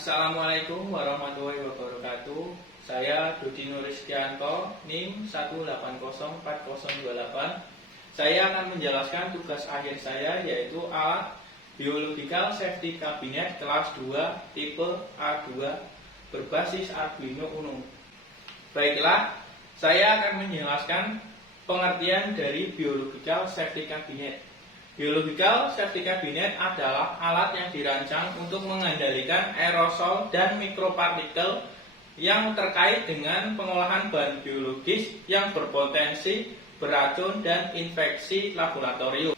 Assalamualaikum warahmatullahi wabarakatuh. Saya Dodi Nuristianto, NIM 1804028. Saya akan menjelaskan tugas akhir saya, yaitu alat Biological Safety Cabinet kelas 2 tipe A2 berbasis Arduino Uno. Baiklah, saya akan menjelaskan pengertian dari Biological Safety Cabinet. Biological Safety Cabinet adalah alat yang dirancang untuk mengendalikan aerosol dan mikropartikel yang terkait dengan pengolahan bahan biologis yang berpotensi beracun dan infeksi laboratorium.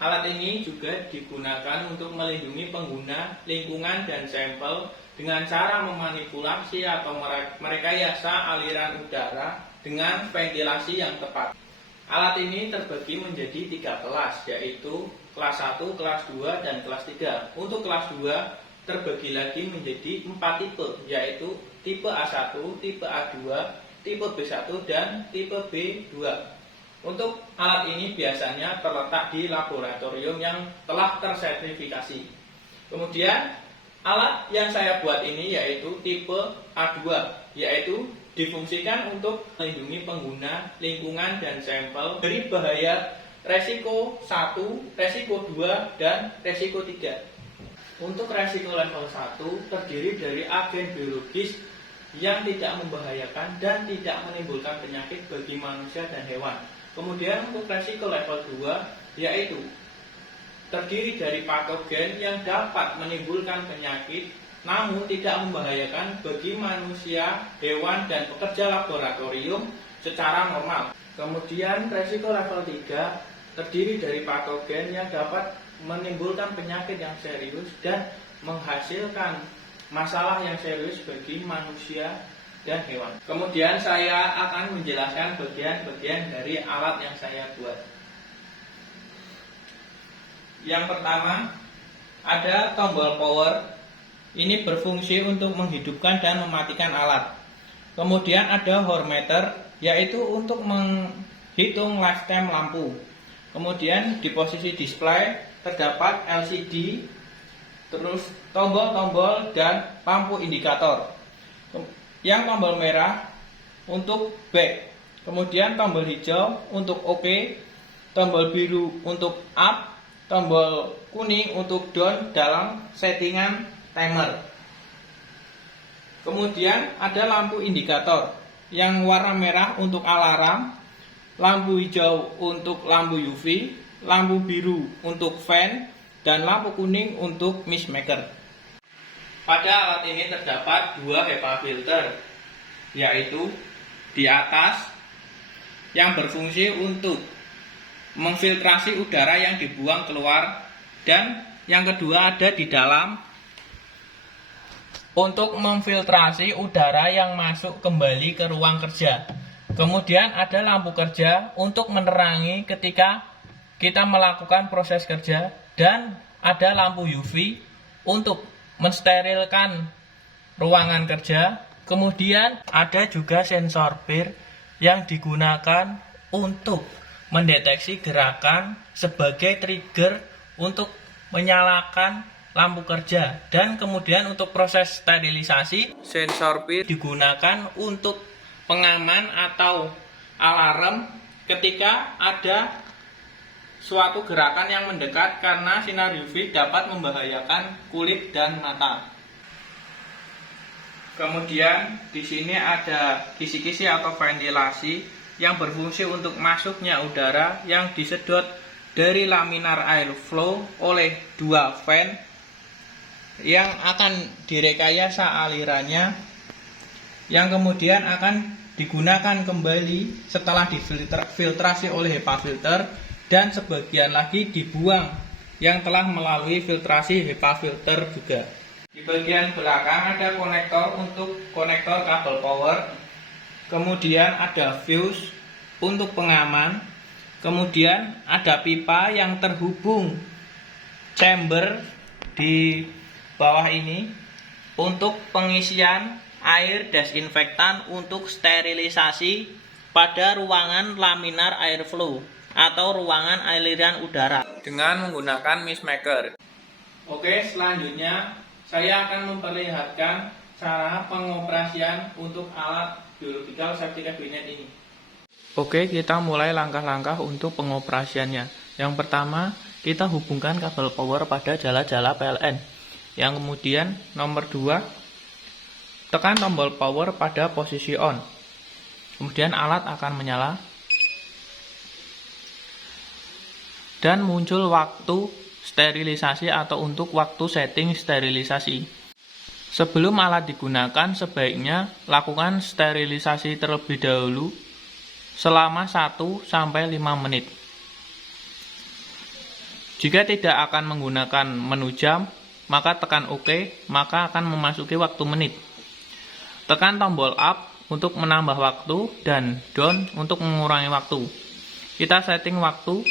Alat ini juga digunakan untuk melindungi pengguna, lingkungan, dan sampel dengan cara memanipulasi atau merekayasa aliran udara dengan ventilasi yang tepat. Alat ini terbagi menjadi 3 kelas, yaitu kelas 1, kelas 2, dan kelas 3. Untuk kelas 2 terbagi lagi menjadi 4 tipe, yaitu tipe A1, tipe A2, tipe B1, dan tipe B2. Untuk alat ini biasanya terletak di laboratorium yang telah tersertifikasi. Kemudian alat yang saya buat ini yaitu tipe A2, yaitu difungsikan untuk melindungi pengguna, lingkungan, dan sampel dari bahaya resiko 1, resiko 2, dan resiko 3. Untuk resiko level 1 terdiri dari agen biologis yang tidak membahayakan dan tidak menimbulkan penyakit bagi manusia dan hewan. Kemudian untuk resiko level 2 yaitu terdiri dari patogen yang dapat menimbulkan penyakit namun tidak membahayakan bagi manusia, hewan, dan pekerja laboratorium secara normal. Kemudian resiko level 3 terdiri dari patogen yang dapat menimbulkan penyakit yang serius dan menghasilkan masalah yang serius bagi manusia dan hewan. Kemudian saya akan menjelaskan bagian-bagian dari alat yang saya buat. Yang pertama, ada tombol power. Ini berfungsi untuk menghidupkan dan mematikan alat. Kemudian ada hour meter, yaitu untuk menghitung lifetime lampu. Kemudian di posisi display terdapat LCD, terus tombol-tombol dan lampu indikator. Yang tombol merah untuk back, kemudian tombol hijau untuk OK, tombol biru untuk up, tombol kuning untuk down dalam settingan timer. Kemudian ada lampu indikator yang warna merah untuk alarm, lampu hijau untuk lampu UV, lampu biru untuk fan, dan lampu kuning untuk mist maker. Pada alat ini terdapat 2 HEPA filter, yaitu di atas yang berfungsi untuk memfiltrasi udara yang dibuang keluar, dan yang kedua ada di dalam untuk memfiltrasi udara yang masuk kembali ke ruang kerja. Kemudian ada lampu kerja untuk menerangi ketika kita melakukan proses kerja, dan ada lampu UV untuk mensterilkan ruangan kerja. Kemudian ada juga sensor bir yang digunakan untuk mendeteksi gerakan sebagai trigger untuk menyalakan lampu kerja. Dan kemudian untuk proses sterilisasi, sensor bir digunakan untuk pengaman atau alarm ketika ada suatu gerakan yang mendekat karena sinar UV dapat membahayakan kulit dan mata. Kemudian di sini ada kisi-kisi atau ventilasi yang berfungsi untuk masuknya udara yang disedot dari laminar airflow oleh 2 fan yang akan direkayasa alirannya, yang kemudian akan digunakan kembali setelah difiltrasi oleh HEPA filter, dan sebagian lagi dibuang yang telah melalui filtrasi HEPA filter juga. Di bagian belakang ada konektor untuk konektor kabel power, kemudian ada fuse untuk pengaman, kemudian ada pipa yang terhubung chamber di bawah ini untuk pengisian air desinfektan untuk sterilisasi pada ruangan laminar airflow atau ruangan aliran udara dengan menggunakan mist maker. Oke, selanjutnya saya akan memperlihatkan cara pengoperasian untuk alat biological safety cabinet ini. Oke, kita mulai langkah-langkah untuk pengoperasiannya. Yang pertama, kita hubungkan kabel power pada jala-jala PLN. Yang kemudian, nomor 2, tekan tombol power pada posisi on. Kemudian alat akan menyala. Dan muncul waktu sterilisasi atau untuk waktu setting sterilisasi. Sebelum alat digunakan, sebaiknya lakukan sterilisasi terlebih dahulu selama 1-5 menit. Jika tidak akan menggunakan menu jam, maka tekan OK, maka akan memasuki waktu menit. Tekan tombol up untuk menambah waktu dan down untuk mengurangi waktu. Kita setting waktu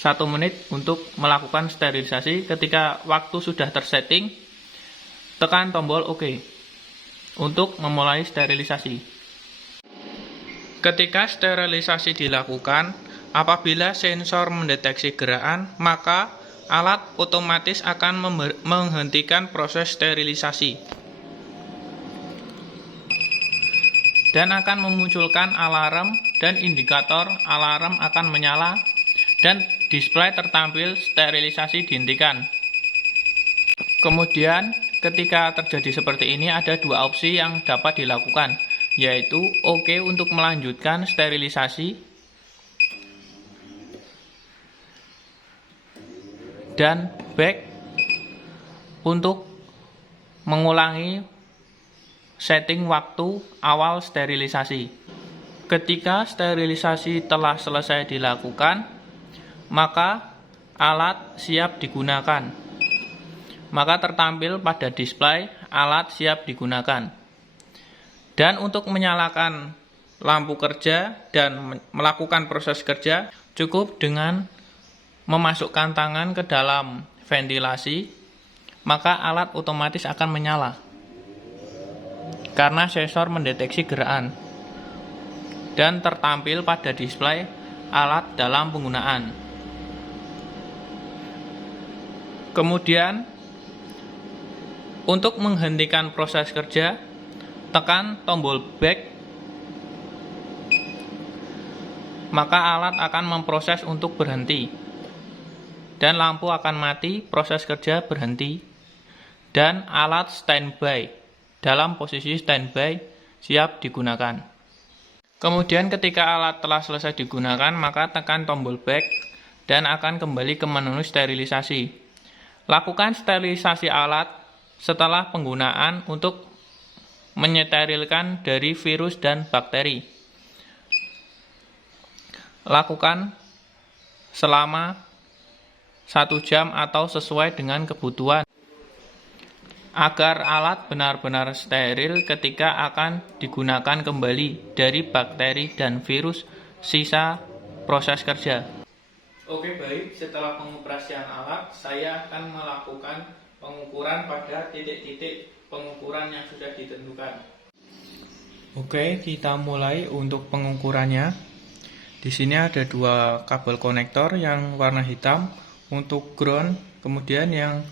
1 menit untuk melakukan sterilisasi. Ketika waktu sudah tersetting, tekan tombol OK untuk memulai sterilisasi. Ketika sterilisasi dilakukan, apabila sensor mendeteksi gerakan, maka alat otomatis akan menghentikan proses sterilisasi dan akan memunculkan alarm, dan indikator alarm akan menyala dan display tertampil sterilisasi dihentikan. Kemudian ketika terjadi seperti ini, ada 2 opsi yang dapat dilakukan, yaitu OK untuk melanjutkan sterilisasi dan back untuk mengulangi setting waktu awal sterilisasi. Ketika sterilisasi telah selesai dilakukan, maka alat siap digunakan. Maka tertampil pada display alat siap digunakan. Dan untuk menyalakan lampu kerja dan melakukan proses kerja, cukup dengan memasukkan tangan ke dalam ventilasi, maka alat otomatis akan menyala karena sensor mendeteksi gerakan dan tertampil pada display alat dalam penggunaan. Kemudian untuk menghentikan proses kerja, tekan tombol back, maka alat akan memproses untuk berhenti dan lampu akan mati, proses kerja berhenti, dan alat standby dalam posisi standby siap digunakan. Kemudian ketika alat telah selesai digunakan, maka tekan tombol back dan akan kembali ke menu sterilisasi. Lakukan sterilisasi alat setelah penggunaan untuk mensterilkan dari virus dan bakteri. Lakukan selama 1 jam atau sesuai dengan kebutuhan, agar alat benar-benar steril ketika akan digunakan kembali dari bakteri dan virus sisa proses kerja. Oke, baik, setelah pengoperasian alat, saya akan melakukan pengukuran pada titik-titik pengukuran yang sudah ditentukan. Oke, kita mulai untuk pengukurannya. Di sini ada 2 kabel konektor yang warna hitam untuk ground, kemudian yang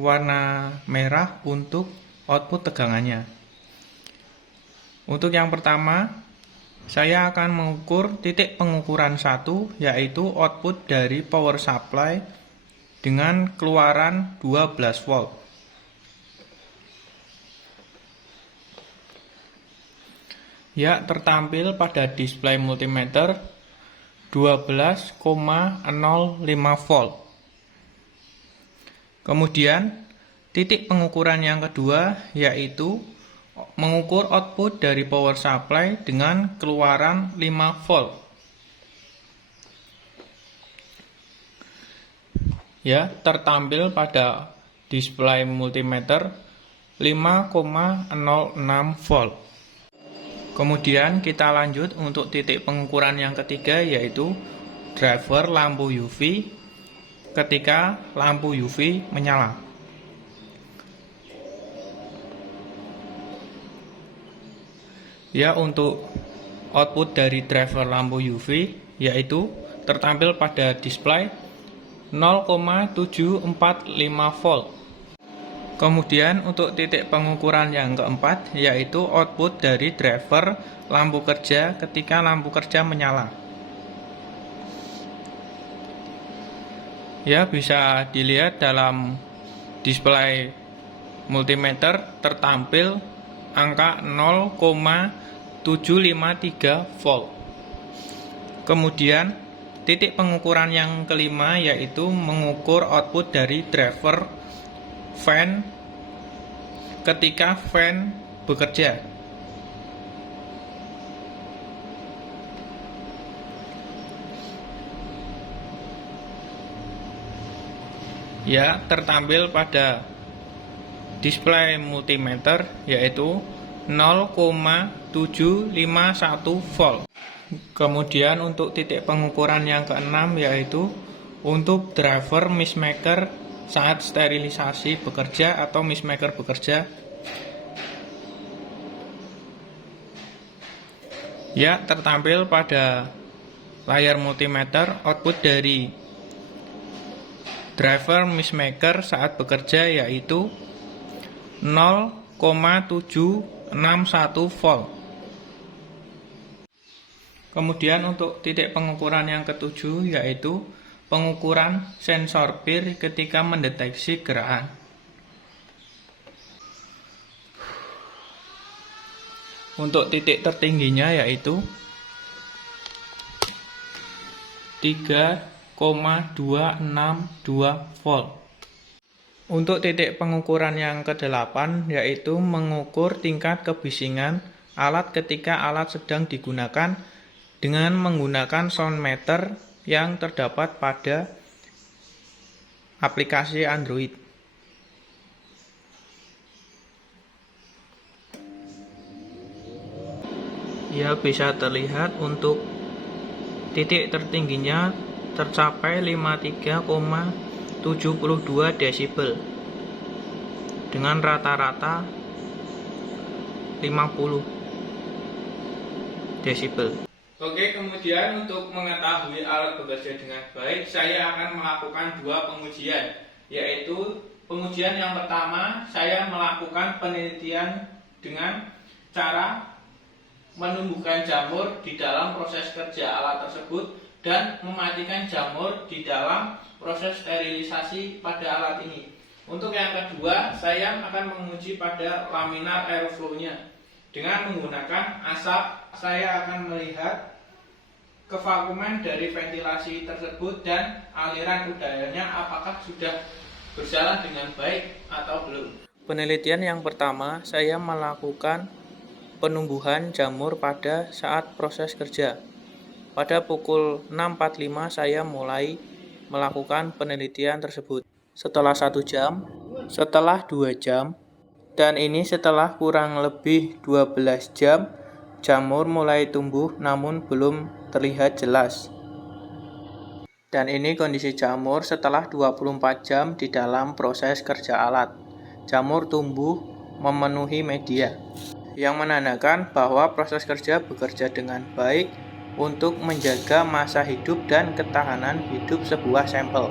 warna merah untuk output tegangannya. Untuk yang pertama, saya akan mengukur titik pengukuran 1, yaitu output dari power supply dengan keluaran 12 volt. Ya, tertampil pada display multimeter 12,05 volt. Kemudian, titik pengukuran yang kedua yaitu mengukur output dari power supply dengan keluaran 5 volt. Ya, tertampil pada display multimeter 5,06 volt. Kemudian kita lanjut untuk titik pengukuran yang ketiga, yaitu driver lampu UV ketika lampu UV menyala. Ya, untuk output dari driver lampu UV yaitu tertampil pada display 0,745 volt. Kemudian untuk titik pengukuran yang keempat yaitu output dari driver lampu kerja ketika lampu kerja menyala. Ya, bisa dilihat dalam display multimeter tertampil angka 0,753 volt. Kemudian titik pengukuran yang kelima yaitu mengukur output dari driver fan ketika fan bekerja. Ya, tertampil pada display multimeter yaitu 0,751 volt. Kemudian untuk titik pengukuran yang keenam yaitu untuk driver mixmaker saat sterilisasi bekerja atau mixmaker bekerja. Ya, tertampil pada layar multimeter output dari driver mixmaker saat bekerja yaitu 0,761 volt. Kemudian untuk titik pengukuran yang ketujuh yaitu pengukuran sensor PIR ketika mendeteksi gerakan. Untuk titik tertingginya yaitu 3,262 volt. Untuk titik pengukuran yang kedelapan yaitu mengukur tingkat kebisingan alat ketika alat sedang digunakan dengan menggunakan sound meter yang terdapat pada aplikasi Android. Ya, bisa terlihat untuk titik tertingginya tercapai 53,72 desibel dengan rata-rata 50 desibel. Oke, kemudian untuk mengetahui alat bekerja dengan baik, saya akan melakukan dua pengujian, yaitu pengujian yang pertama, saya melakukan penelitian dengan cara menumbuhkan jamur di dalam proses kerja alat tersebut dan mematikan jamur di dalam proses sterilisasi pada alat ini. Untuk yang kedua, saya akan menguji pada laminar airflow-nya. Dengan menggunakan asap, saya akan melihat kevakuman dari ventilasi tersebut dan aliran udaranya apakah sudah berjalan dengan baik atau belum. Penelitian yang pertama, saya melakukan penumbuhan jamur pada saat proses kerja. Pada pukul 6.45 saya mulai melakukan penelitian tersebut. Setelah 1 jam, setelah 2 jam, dan ini setelah kurang lebih 12 jam, jamur mulai tumbuh namun belum terlihat jelas. Dan ini kondisi jamur setelah 24 jam di dalam proses kerja alat. Jamur tumbuh memenuhi media, yang menandakan bahwa proses kerja bekerja dengan baik untuk menjaga masa hidup dan ketahanan hidup sebuah sampel.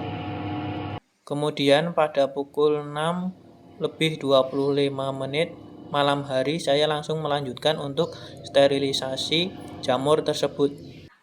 Kemudian pada pukul 6:25 malam hari saya langsung melanjutkan untuk sterilisasi jamur tersebut.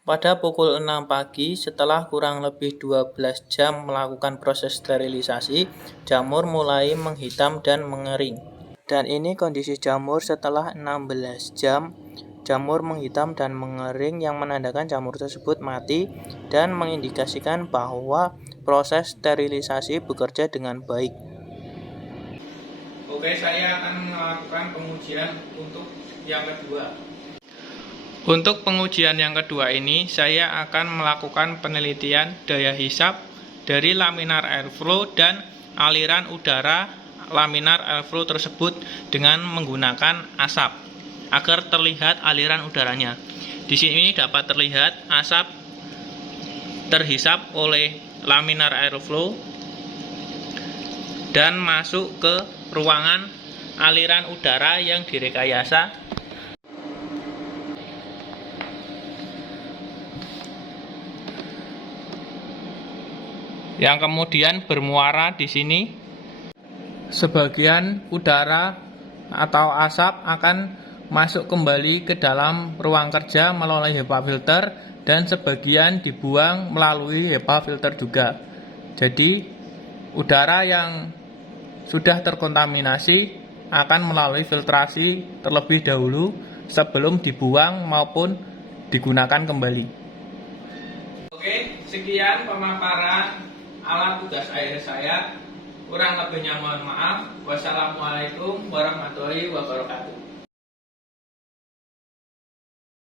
Pada pukul 6 pagi setelah kurang lebih 12 jam melakukan proses sterilisasi, jamur mulai menghitam dan mengering. Dan ini kondisi jamur setelah 16 jam, jamur menghitam dan mengering yang menandakan jamur tersebut mati dan mengindikasikan bahwa proses sterilisasi bekerja dengan baik. Oke, saya akan melakukan pengujian untuk yang kedua. Untuk pengujian yang kedua ini, saya akan melakukan penelitian daya hisap dari laminar airflow dan aliran udara laminar airflow tersebut dengan menggunakan asap agar terlihat aliran udaranya. Di sini dapat terlihat asap terhisap oleh laminar airflow dan masuk ke ruangan aliran udara yang direkayasa. Yang kemudian bermuara di sini. sebagian udara atau asap akan masuk kembali ke dalam ruang kerja melalui HEPA filter dan sebagian dibuang melalui HEPA filter juga. Jadi udara yang sudah terkontaminasi akan melalui filtrasi terlebih dahulu sebelum dibuang maupun digunakan kembali. Oke, sekian pemaparan alat tugas akhir saya. Kurang lebihnya mohon maaf. Wassalamualaikum warahmatullahi wabarakatuh.